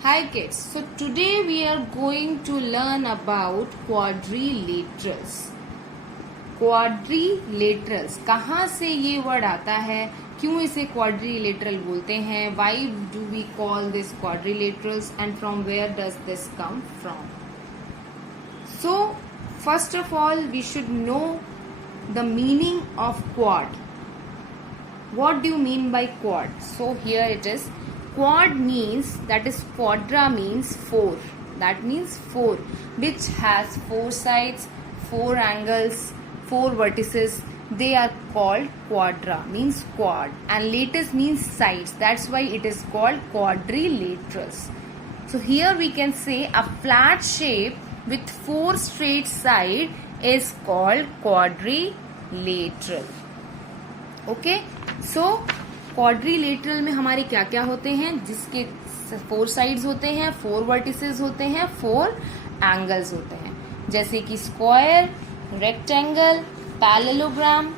Hi kids, so today we are going to learn about quadrilaterals. Quadrilaterals कहाँ से ये word आता है, क्यों इसे quadrilateral बोलते हैं, why do we call this quadrilaterals and from where does this come from? So first of all we should know the meaning of quad. What do you mean by quad? So here it is. Quad means, that is quadra means four. That means four, which has four sides, four angles, four vertices. They are called quadra, means quad, and lattice means sides. That's why it is called quadrilaterals. So here we can say a flat shape with four straight sides is called quadrilateral. Okay, so quadrilateral में हमारे क्या क्या होते हैं, जिसके four sides होते हैं, four vertices होते हैं, फोर एंगल्स होते हैं, जैसे कि square, rectangle, parallelogram,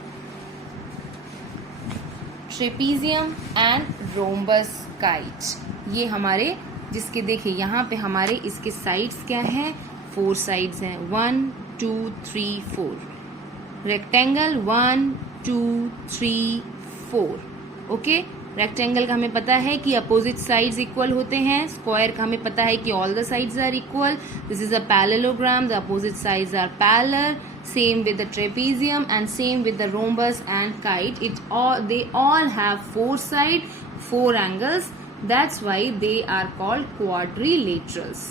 trapezium and rhombus kite. ये हमारे जिसके देखिए यहाँ पे हमारे इसके साइड्स क्या हैं, फोर साइड्स हैं, 1 2 3 4. रेक्टेंगल 1 2 3 4. ओके, रेक्टेंगल का हमें पता है कि अपोजिट साइड्स इक्वल होते हैं. स्क्वायर का हमें पता है कि all the sides are equal. This is a parallelogram, the opposite sides are parallel. Same with the trapezium and same with the rhombus and kite. They all have four sides, four angles. That's why they are called quadrilaterals.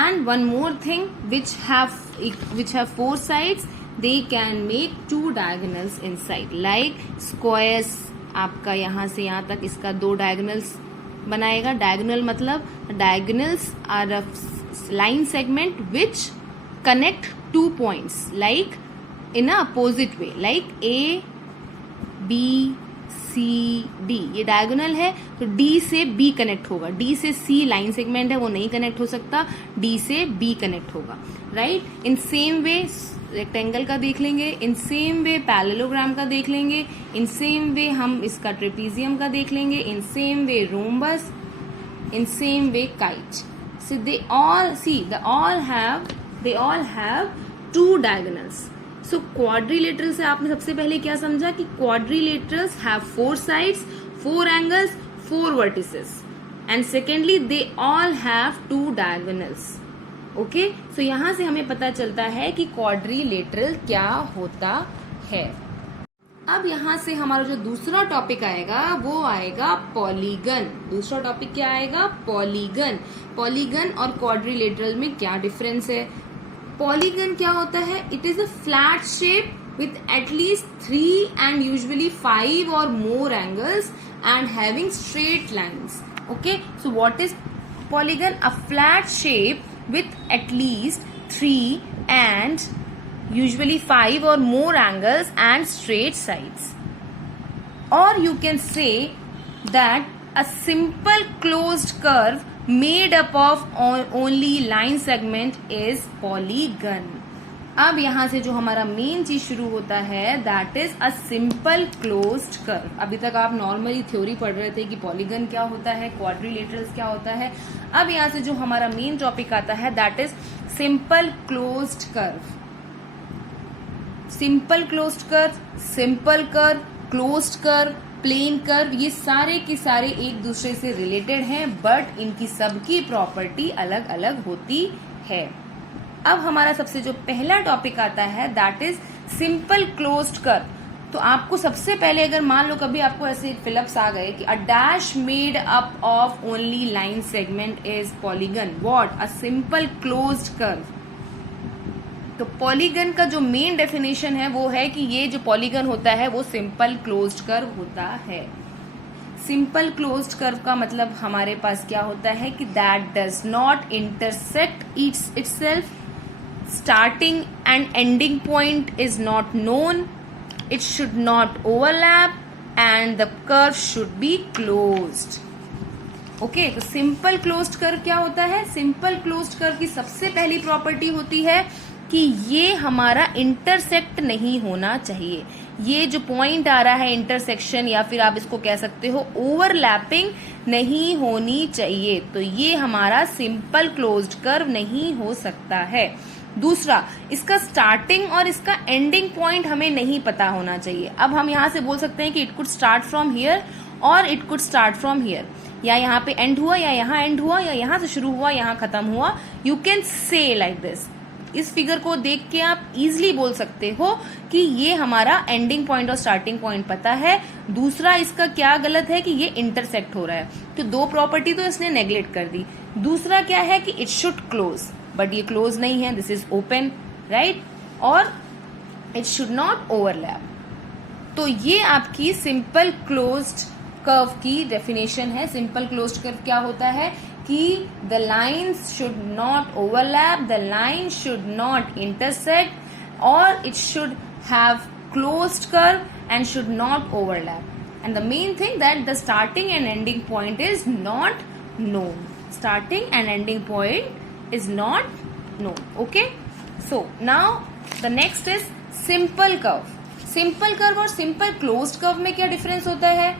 And one more thing, which have four sides, they can make two diagonals inside. Like squares, आपका यहाँ से यहाँ तक इसका दो diagonals बनाएगा. Diagonal मतलब diagonals are a line segment which connect two points, like in a opposite way, like A, B, C, D. ये डायगोनल है तो D से B कनेक्ट होगा. D से C लाइन सेगमेंट है, वो नहीं कनेक्ट हो सकता, D से B कनेक्ट होगा. Right, in same way rectangle का देख लेंगे, इन सेम वे पैरेललोग्राम का देख लेंगे, इन सेम वे हम इसका ट्रेपीजियम का देख लेंगे, in same way rhombus, in same way kite. So they all have two diagonals. So quadrilateral से आपने सबसे पहले क्या समझा कि quadrilaterals have four sides, four angles, four vertices, and secondly they all have two diagonals. Okay, so यहाँ से हमें पता चलता है कि quadrilateral क्या होता है. अब यहाँ से हमारा जो दूसरा टॉपिक आएगा वो आएगा पॉलीगन. दूसरा टॉपिक क्या आएगा, पॉलीगन. पॉलीगन और क्वाड्रिलेटरल में क्या डिफरेंस है. पॉलीगन क्या होता है, it is a flat shape with at least 3 and usually 5 or more angles and having straight lines. Okay, so what is polygon? A flat shape with at least 3 and usually 5 or more angles and straight sides. Or you can say that a simple closed curve made up of only line segment is polygon. अब यहाँ से जो हमारा main चीज शुरू होता है, that is a simple closed curve. अभी तक आप नॉर्मली थ्योरी पढ़ रहे थे कि पॉलीगन क्या होता है, क्वाड्रिलेटरल्स क्या होता है. अब यहाँ से जो हमारा मेन टॉपिक आता है, that is simple closed curve. Simple closed curve, simple curve, closed curve, plane curve, ये सारे के सारे एक दूसरे से रिलेटेड हैं, बट इनकी सबकी प्रॉपर्टी अलग अलग होती है. अब हमारा सबसे जो पहला टॉपिक आता है, that is simple closed curve. तो आपको सबसे पहले अगर मान लो कभी आपको ऐसे फिलअप्स आ गए कि a dash made up of only line segment is polygon. What? A simple closed curve. तो पॉलीगन का जो मेन डेफिनेशन है वो है कि ये जो पॉलीगन होता है वो सिंपल क्लोज्ड कर्व होता है. सिंपल क्लोज्ड कर्व का मतलब हमारे पास क्या होता है कि that does not intersect itself. Starting and ending point is not known. It should not overlap and the curve should be closed. Okay, तो सिंपल क्लोज्ड कर्व क्या होता है. सिंपल क्लोज्ड कर्व की सबसे पहली प्रॉपर्टी होती है कि ये हमारा इंटरसेक्ट नहीं होना चाहिए. ये जो पॉइंट आ रहा है इंटरसेक्शन, या फिर आप इसको कह सकते हो ओवरलैपिंग, नहीं होनी चाहिए। तो ये हमारा सिंपल क्लोज्ड कर्व नहीं हो सकता है। दूसरा, इसका स्टार्टिंग और इसका एंडिंग पॉइंट हमें नहीं पता होना चाहिए। अब हम यहां से बोल सकते हैं कि it could start from here और it could start from here, या यहाँ पे एंड हुआ, या यहाँ एंड हुआ, या यहाँ से शुरू हुआ, यहाँ खत्म हुआ। You can say like this. इस फिगर को देख के आप इजिली बोल सकते हो कि ये हमारा एंडिंग पॉइंट और स्टार्टिंग पॉइंट पता है। दूसरा, इसका क्या गलत है कि ये इंटरसेक्ट हो रहा है। तो दो प्रॉपर्टी तो इसने नेग्लेक्ट कर दी। दूसरा क्या है कि इट शुड क्लोज, बट ये क्लोज नहीं है, दिस इज ओपन, राइट, और इट शुड नॉट ओवरलैप। तो ये आपकी सिंपल क्लोज्ड कर्व की डेफिनेशन है। सिंपल क्लोज्ड कर्व क्या होता है कि the lines should not overlap, the line should not intersect, और it should have closed curve and should not overlap. And the main thing that the starting and ending point is not known. Starting and ending point is not known. Okay, so now the next is simple curve. Simple curve और simple closed curve में क्या difference होता है?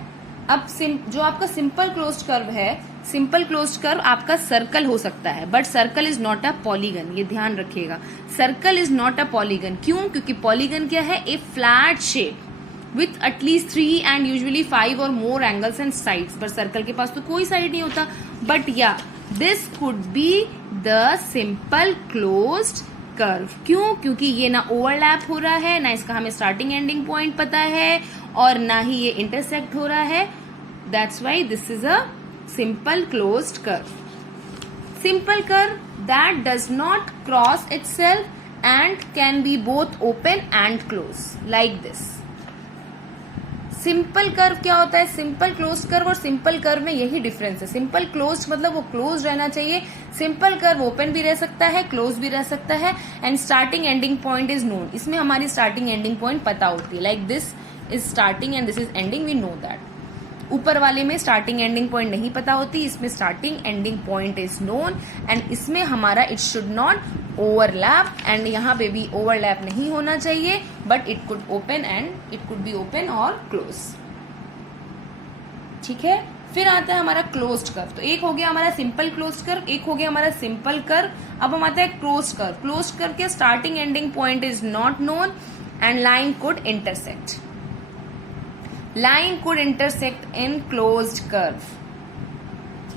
अब जो आपका simple closed curve है, simple closed curve आपका सर्कल हो सकता है, but circle is not a polygon. ये ध्यान रखिएगा, circle is not a polygon. क्यों? क्योंकि पॉलीगन क्या है? A flat shape with at least 3 and usually 5 और मोर एंगल्स एंड साइड्स। पर सर्कल के पास तो कोई साइड नहीं होता। बट या this could be the simple closed curve. क्यों? क्योंकि ये ना ओवरलैप हो रहा है, ना इसका हमें स्टार्टिंग एंडिंग पॉइंट पता है, और ना ही ये इंटरसेक्ट हो रहा है। That's why this is a simple closed curve. Simple curve that does not cross itself and can be both open and close like this. Simple curve क्या होता है? सिंपल क्लोज्ड कर्व और सिंपल कर्व में यही difference है। Simple closed मतलब वो close रहना चाहिए, सिंपल कर्व ओपन भी रह सकता है, क्लोज भी रह सकता है, and starting ending point is known. इसमें हमारी स्टार्टिंग एंडिंग पॉइंट पता होती है, like this is starting and this is ending, we know that. ऊपर वाले में स्टार्टिंग एंडिंग पॉइंट नहीं पता होती, इसमें starting ending point is known, and इसमें हमारा it should not overlap, and यहाँ पे भी ओवरलैप नहीं होना चाहिए, but it could open and it could be open और क्लोज। ठीक है, फिर आता है हमारा क्लोज्ड कर्व। तो एक हो गया हमारा सिंपल क्लोज्ड कर्व, एक हो गया हमारा सिंपल कर्व। अब हम आते हैं क्लोज्ड कर्व। क्लोज्ड कर्व के starting ending point is not known and line could intersect. Line could intersect in closed curve.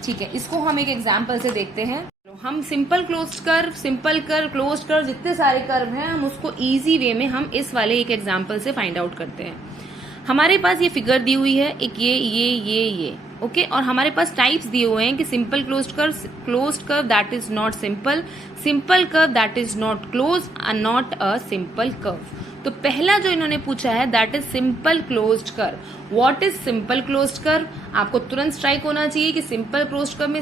ठीक है, इसको हम एक एग्जांपल से देखते हैं। हम simple closed curve, simple curve, closed curve, जितने सारे कर्व हैं हम उसको इजी वे में हम इस वाले एक एग्जांपल से फाइंड आउट करते हैं। हमारे पास ये फिगर दी हुई है, एक ये ओके, और हमारे पास टाइप्स दिए हुए हैं कि simple closed curve that is not simple, simple curve that is not close and not a simple curve. तो पहला जो इन्होंने पूछा है that is simple closed curve. What is simple closed curve? आपको तुरंत स्ट्राइक होना चाहिए कि सिंपल क्लोज्ड कर्व में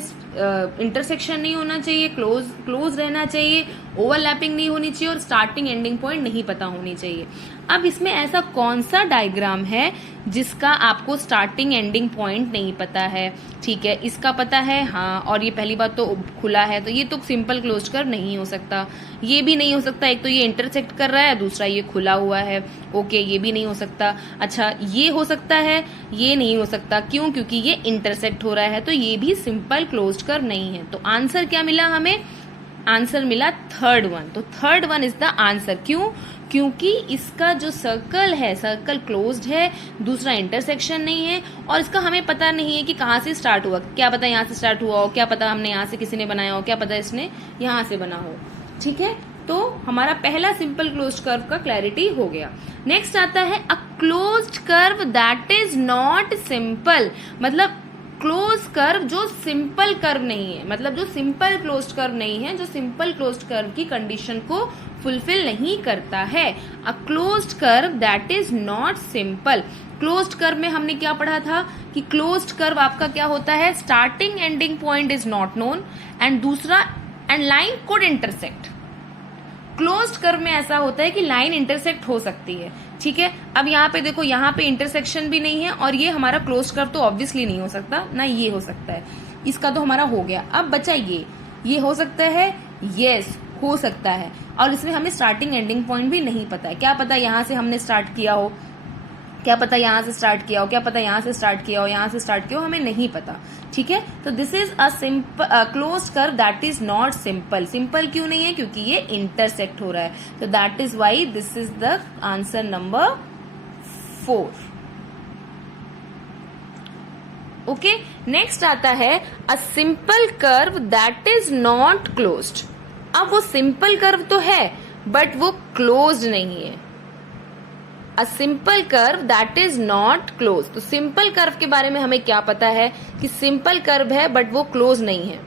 इंटरसेक्शन नहीं होना चाहिए, क्लोज रहना चाहिए, ओवरलैपिंग नहीं होनी चाहिए, और स्टार्टिंग एंडिंग पॉइंट नहीं पता होनी चाहिए। अब इसमें ऐसा कौन सा डायग्राम है जिसका आपको स्टार्टिंग एंडिंग पॉइंट नहीं पता है? ठीक है, इसका पता है, हाँ, और ये पहली बात तो खुला है, तो ये तो सिंपल क्लोज्ड कर्व नहीं हो सकता। ये भी नहीं हो सकता, एक तो ये इंटरसेक्ट कर रहा है, दूसरा ये खुला हुआ है, ओके, ये भी नहीं हो सकता। अच्छा, ये हो सकता है, ये नहीं हो सकता। क्यों? क्योंकि ये इंटरसेक्ट हो रहा है, तो ये भी सिंपल क्लोज्ड कर्व नहीं है। तो आंसर क्या मिला हमें? आंसर मिला थर्ड वन। तो third one is the answer. क्यों? क्योंकि इसका जो सर्कल है, सर्कल क्लोज्ड है, दूसरा इंटरसेक्शन नहीं है, और इसका हमें पता नहीं है कि कहाँ से स्टार्ट हुआ। क्या पता यहाँ से स्टार्ट हुआ हो, क्या पता हमने यहाँ से किसी ने बनाया हो, क्या पता इसने यहाँ से बना हो। ठीक है, तो हमारा पहला सिंपल क्लोज्ड कर्व का क्लैरिटी हो गया। नेक्स्ट आता है a closed curve that is not simple. मतलब क्लोज कर्व जो सिंपल कर्व नहीं है, मतलब जो सिंपल क्लोज्ड कर्व नहीं है, जो सिंपल क्लोज्ड कर्व की कंडीशन को फुलफिल नहीं करता है। A closed curve that is not simple. Closed curve में हमने क्या पढ़ा था कि क्लोज्ड कर्व आपका क्या होता है? Starting ending point is not known, and दूसरा, and line could intersect. Closed curve में ऐसा होता है कि लाइन इंटरसेक्ट हो सकती है। ठीक है, अब यहाँ पे देखो, यहाँ पे इंटरसेक्शन भी नहीं है, और ये हमारा क्लोज्ड कर्व तो ऑब्वियसली नहीं हो सकता, ना ये हो सकता है। इसका तो हमारा हो गया। अब बचा ये हो सकता है, यस हो सकता है, और इसमें हमें स्टार्टिंग एंडिंग पॉइंट भी नहीं पता है। क्या पता यहाँ से हमने स्टार्ट किया हो, क्या पता यहाँ से स्टार्ट किया हो, क्या पता यहाँ से स्टार्ट किया हो, यहाँ से स्टार्ट किया हो, हमें नहीं पता, ठीक है। तो this is a simple closed curve that is not simple. Simple क्यों नहीं है? क्योंकि ये इंटरसेक्ट हो रहा है, तो that is why this is the answer number 4। Okay, next आता है a simple curve that is not closed. अब वो सिंपल कर्व तो है बट वो क्लोज्ड नहीं है। A simple curve that is not close. तो सिंपल कर्व के बारे में हमें क्या पता है कि सिंपल कर्व है बट वो क्लोज नहीं है।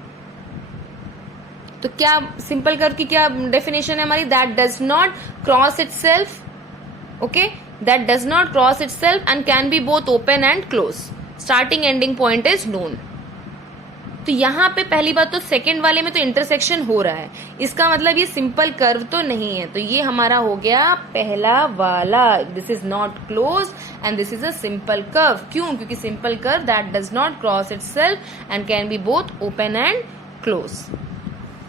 तो क्या सिंपल कर्व की क्या डेफिनेशन है हमारी? That does not cross itself. Okay, that does not cross itself and can be both open and close. Starting ending point is known. तो यहाँ पे पहली बात तो सेकंड वाले में तो इंटरसेक्शन हो रहा है, इसका मतलब ये सिंपल कर्व तो नहीं है। तो ये हमारा हो गया पहला वाला, this is not close and this is a simple curve. क्यों? क्योंकि simple curve that does not cross itself and can be both open and close.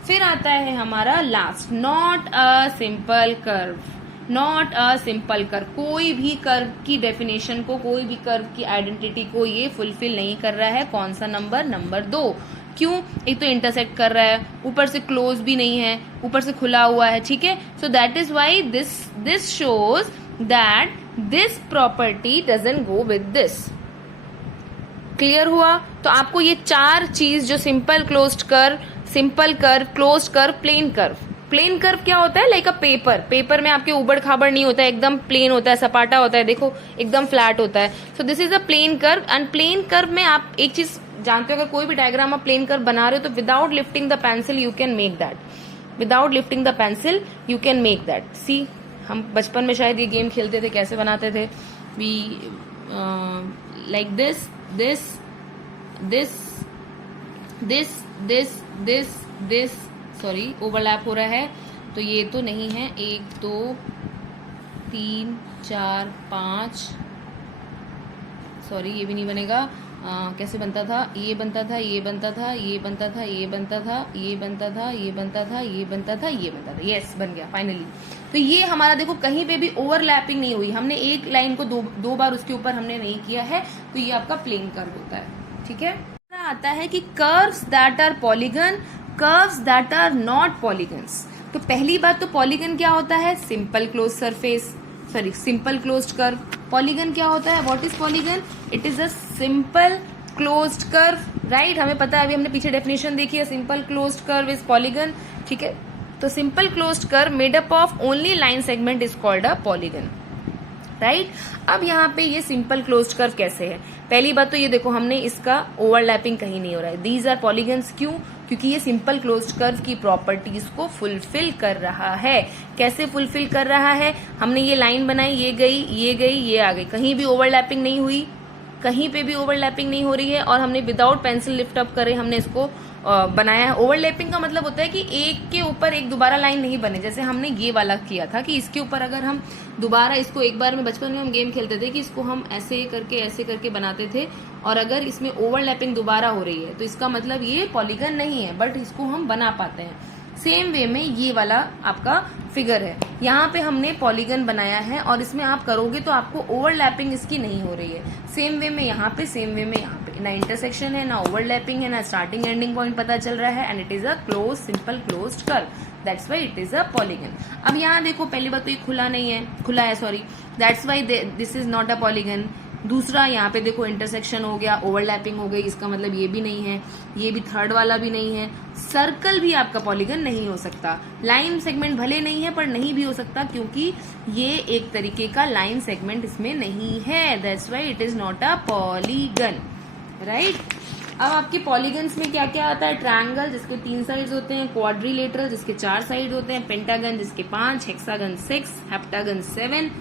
फिर आता है हमारा last, not a simple curve. Not a simple curve, कोई भी curve की definition को, कोई भी कर्व की आइडेंटिटी को ये फुलफिल नहीं कर रहा है। कौन सा नंबर? नंबर 2। क्यों? एक तो इंटरसेक्ट कर रहा है, ऊपर से क्लोज भी नहीं है, ऊपर से खुला हुआ है, ठीक है। So that is why this shows that this property doesn't go with this. Clear हुआ? तो आपको ये 4 चीज जो simple closed curve, simple curve, closed curve, plane curve. Plane curve क्या होता है? लाइक अ पेपर में आपके उबड़ खाबड़ नहीं होता है, एकदम प्लेन होता है, सपाटा होता है, देखो एकदम फ्लैट होता है। So this is a plane curve. And plane curve में आप एक चीज जानते हो, अगर कोई भी डायग्राम आप प्लेन कर्व बना रहे हो तो without lifting the pencil you can make that. Without lifting the pencil you can make that. See, हम बचपन में शायद ये गेम खेलते थे, कैसे बनाते थे? We like this this this this this this this, sorry overlap हो रहा है तो ये तो नहीं है। 1 2 3 4 5, सॉरी ये भी नहीं बनेगा। कैसे बनता था? ये बनता था, ये बनता था, ये बनता था, ये बनता था, ये बनता था, ये बनता था, ये बनता था, ये बनता था। यस, बन गया फाइनली। तो ये हमारा देखो कहीं पे भी ओवरलैपिंग नहीं हुई, हमने एक लाइन को दो बार उसके ऊपर हमने नहीं किया है, तो ये आपका प्लेन कर्व होता है, ठीक है। आता है कि curves that are polygon, curves that are not polygons. तो पहली बात तो पॉलीगन क्या होता है? Simple close surface, sorry simple closed curve. Polygon क्या होता है? What is polygon? It is a simple closed curve, right. हमें पता है, अभी हमने पीछे डेफिनेशन देखी है, simple closed curve is polygon, ठीक है। तो simple closed curve made up of only line segment is called a polygon, right. अब यहाँ पे ये सिंपल क्लोज्ड कर्व कैसे है? पहली बात तो ये देखो, हमने इसका ओवरलैपिंग कहीं नहीं हो रहा है। These are polygons. क्यों? क्योंकि ये सिंपल क्लोज्ड कर्व की प्रॉपर्टीज को फुलफिल कर रहा है। कैसे फुलफिल कर रहा है? हमने ये लाइन बनाई, ये गई, ये गई, ये आ गई, कहीं भी ओवरलैपिंग नहीं हुई, कहीं पे भी ओवरलैपिंग नहीं हो रही है, और हमने विदाउट पेंसिल लिफ्ट अप करे हमने इसको बनाया है। ओवरलैपिंग का मतलब होता है कि एक के ऊपर एक दोबारा लाइन नहीं बने। जैसे हमने ये वाला किया था कि इसके ऊपर अगर हम दोबारा इसको, एक बार में बचपन में हम गेम खेलते थे कि इसको हम ऐसे करके बनाते थे, और अगर इसमें ओवरलैपिंग दोबारा हो रही है तो इसका मतलब ये पॉलीगन नहीं है, बट इसको हम बना पाते हैं। सेम वे में ये वाला आपका फिगर है, यहाँ पे हमने पॉलीगन बनाया है और इसमें आप करोगे तो आपको ओवरलैपिंग इसकी नहीं हो रही है। सेम वे में यहाँ पे, सेम वे में यहाँ पे, ना इंटरसेक्शन है, ना ओवरलैपिंग है, ना स्टार्टिंग एंडिंग पॉइंट पता चल रहा है, and it is a close simple closed curve, that's why it is a polygon. अब यहाँ देखो, पहली बात तो ये खुला नहीं है, खुला है sorry, that's why this is not a polygon. दूसरा, यहाँ पे देखो इंटरसेक्शन हो गया, ओवरलैपिंग हो गई, इसका मतलब ये भी नहीं है, ये भी थर्ड वाला भी नहीं है। सर्कल भी आपका पॉलीगन नहीं हो सकता। लाइन सेगमेंट भले नहीं है पर नहीं भी हो सकता, क्योंकि ये एक तरीके का लाइन सेगमेंट इसमें नहीं है, that's why it is not a polygon, right. अब आपके पॉलीगन्स में क्या क्या आता है? ट्रायंगल जिसके 3 साइड्स होते हैं, क्वाड्रिलेटरल जिसके 4 साइड होते हैं, पेंटागन जिसके 5, hexagon 6, heptagon 7,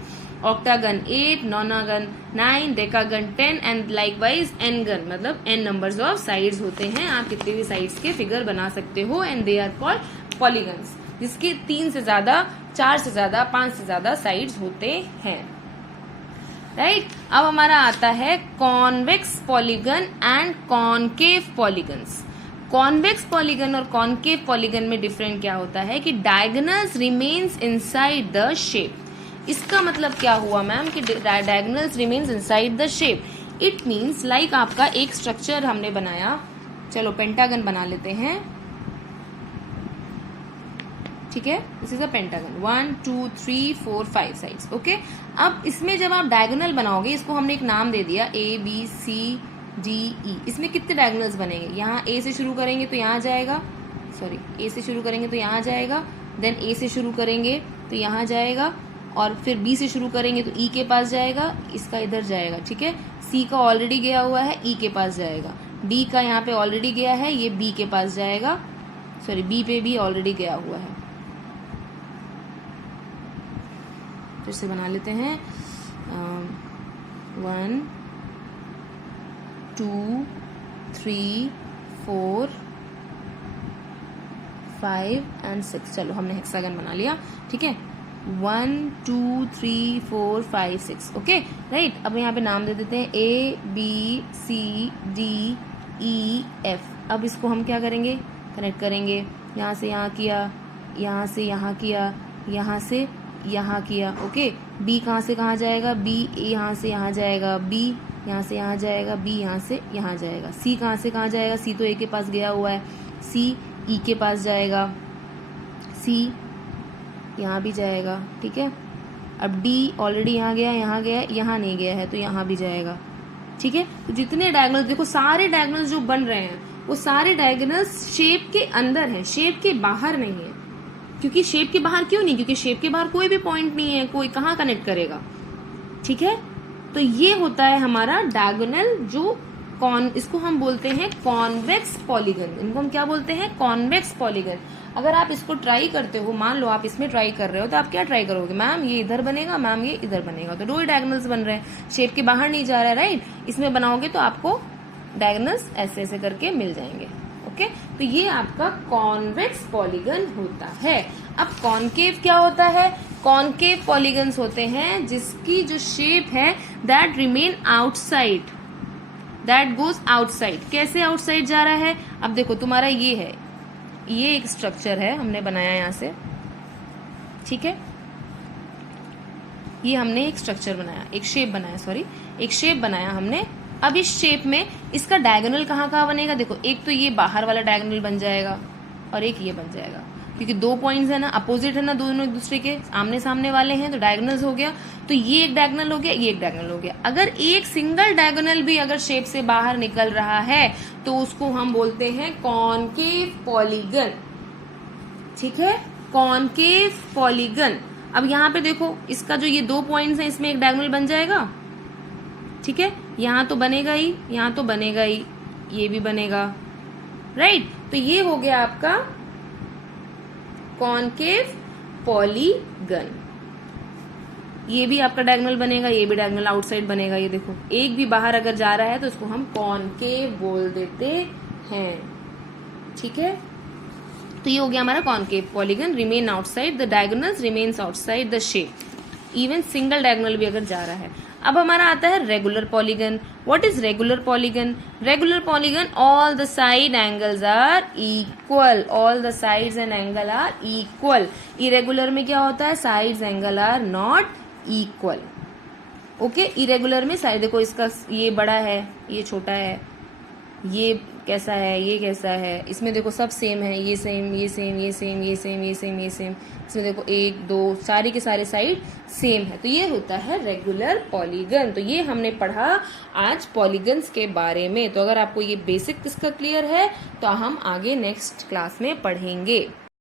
octagon 8, nonagon 9, decagon 10 and likewise n gon, मतलब n नंबर्स ऑफ साइड्स होते हैं। आप कितने भी साइड्स के फिगर बना सकते हो, and they are called polygons, जिसके 3 से ज्यादा, 4 से ज्यादा, 5 से ज्यादा साइड्स होते हैं, राइट। अब हमारा आता है convex polygon and concave polygons. Convex polygon और कॉनकेव पॉलीगन में डिफरेंट क्या होता है कि diagonals remains inside the shape, इसका मतलब क्या हुआ मैम कि diagonals remains inside the shape. It means like आपका एक स्ट्रक्चर हमने बनाया, चलो पेंटागन बना लेते हैं, ठीक है, this is a pentagon, 1 2 3 4 5 sides, okay. अब इसमें जब आप डायगोनल बनाओगे, इसको हमने एक नाम दे दिया ABCDE, इसमें कितने डायगोनल्स बनेंगे, यहाँ A से शुरू करेंगे तो यहाँ जाएगा, सॉरी A से शुरू करेंगे तो यहाँ जाएगा, देन A से शुरू करेंगे तो यहाँ जाएगा, और फिर B से शुरू करेंगे तो E के पास जाएगा, इसका इधर जाएगा, ठीक है। C का ऑलरेडी गया हुआ है, E के पास जाएगा, D का यहाँ पे ऑलरेडी गया है, ये B के पास जाएगा, सॉरी B पे भी ऑलरेडी गया हुआ है। फिर से बना लेते हैं, 1 2 3 4 5 एंड 6, चलो हमने हेक्सागन बना लिया, ठीक है, 1 2 3 4 5 6, ओके राइट। अब यहाँ पे नाम दे देते हैं ABCDEF। अब इसको हम क्या करेंगे, कनेक्ट करेंगे, यहाँ से यहाँ किया, यहाँ से यहाँ किया, यहाँ से यहाँ किया, ओके। B कहाँ से कहाँ जाएगा, B यहाँ से यहाँ जाएगा, B यहाँ से यहाँ जाएगा, B यहाँ से यहाँ जाएगा, C कहाँ से कहाँ जाएगा, C तो A के पास गया हुआ है, C E के पास जाएगा, C यहाँ भी जाएगा, ठीक है। अब D ऑलरेडी यहाँ गया, यहाँ गया, यहाँ नहीं गया है तो यहाँ भी जाएगा, ठीक है। तो जितने डायगोनल्स देखो, सारे डायगोनल्स जो बन रहे हैं वो सारे डायगोनल्स शेप के अंदर है, शेप के बाहर नहीं है। क्योंकि शेप के बाहर क्यों नहीं, क्योंकि शेप के बाहर कोई भी पॉइंट नहीं है, कोई कहाँ कनेक्ट करेगा, ठीक है। तो ये होता है हमारा डायगोनल, जो इसको हम बोलते हैं कॉन्वेक्स पॉलीगन, इनको हम क्या बोलते हैं, कॉन्वेक्स पॉलीगन। अगर आप इसको ट्राई करते हो, मान लो आप इसमें ट्राई कर रहे हो, तो आप क्या ट्राई करोगे, मैम ये इधर बनेगा, मैम ये इधर बनेगा, तो 2 डायगोनल्स बन रहे हैं, शेप के बाहर नहीं जा रहा है, राइट। इसमें बनाओगे तो आपको डायगोनल्स ऐसे ऐसे करके मिल जाएंगे, ओके। तो ये आपका कॉन्वेक्स पॉलीगन होता है। अब कॉनकेव क्या होता है, कॉनकेव पॉलीगन्स होते हैं जिसकी जो शेप है that remain outside, that goes outside. कैसे आउटसाइड जा रहा है, अब देखो तुम्हारा ये है, ये एक स्ट्रक्चर है हमने बनाया यहाँ से, ठीक है, ये हमने एक स्ट्रक्चर बनाया, एक शेप बनाया, सॉरी एक शेप बनाया हमने। अब इस शेप में इसका डायगोनल कहाँ कहाँ बनेगा, देखो एक तो ये बाहर वाला डायगोनल बन जाएगा और एक ये बन जाएगा, क्योंकि 2 पॉइंट्स है ना, अपोजिट है ना, दोनों एक दूसरे के आमने सामने वाले हैं, तो डायगोनल्स हो गया। तो ये एक डायगोनल हो गया, ये एक डायगोनल हो गया। अगर एक सिंगल डायगोनल भी अगर शेप से बाहर निकल रहा है तो उसको हम बोलते हैं कॉनकेव पॉलीगन, ठीक है, कॉनकेव पॉलीगन। अब यहाँ पे देखो, इसका जो ये 2 पॉइंट्स हैं, इसमें एक डायगोनल बन जाएगा, ठीक है, यहाँ तो बनेगा ही, यहाँ तो बनेगा ही, ये भी बनेगा, राइट। तो ये हो गया आपका कॉनकेव पॉलीगन। ये भी आपका डायगोनल बनेगा, ये भी डायगोनल आउटसाइड बनेगा, ये देखो एक भी बाहर अगर जा रहा है तो इसको हम कॉनकेव बोल देते हैं, ठीक है। तो ये हो गया हमारा concave polygon, remain outside the diagonals, remains outside the shape, even single diagonal भी अगर जा रहा है। अब हमारा आता है regular polygon. What is regular polygon, regular polygon all the side angles are equal, all the sides and angle are equal. Irregular में क्या होता है, sides angle are not equal, okay. Irregular में साइड देखो, इसका ये बड़ा है, ये छोटा है, ये कैसा है, ये कैसा है, इसमें देखो सब सेम है, ये सेम, ये सेम, ये सेम, ये सेम, ये सेम, ये सेम, इसमें देखो 1 2 सारे के सारे साइड सेम है। तो ये होता है रेगुलर पॉलीगन। तो ये हमने पढ़ा आज पॉलीगन्स के बारे में। तो अगर आपको ये बेसिक इसका क्लियर है तो हम आगे नेक्स्ट क्लास में पढ़ेंगे।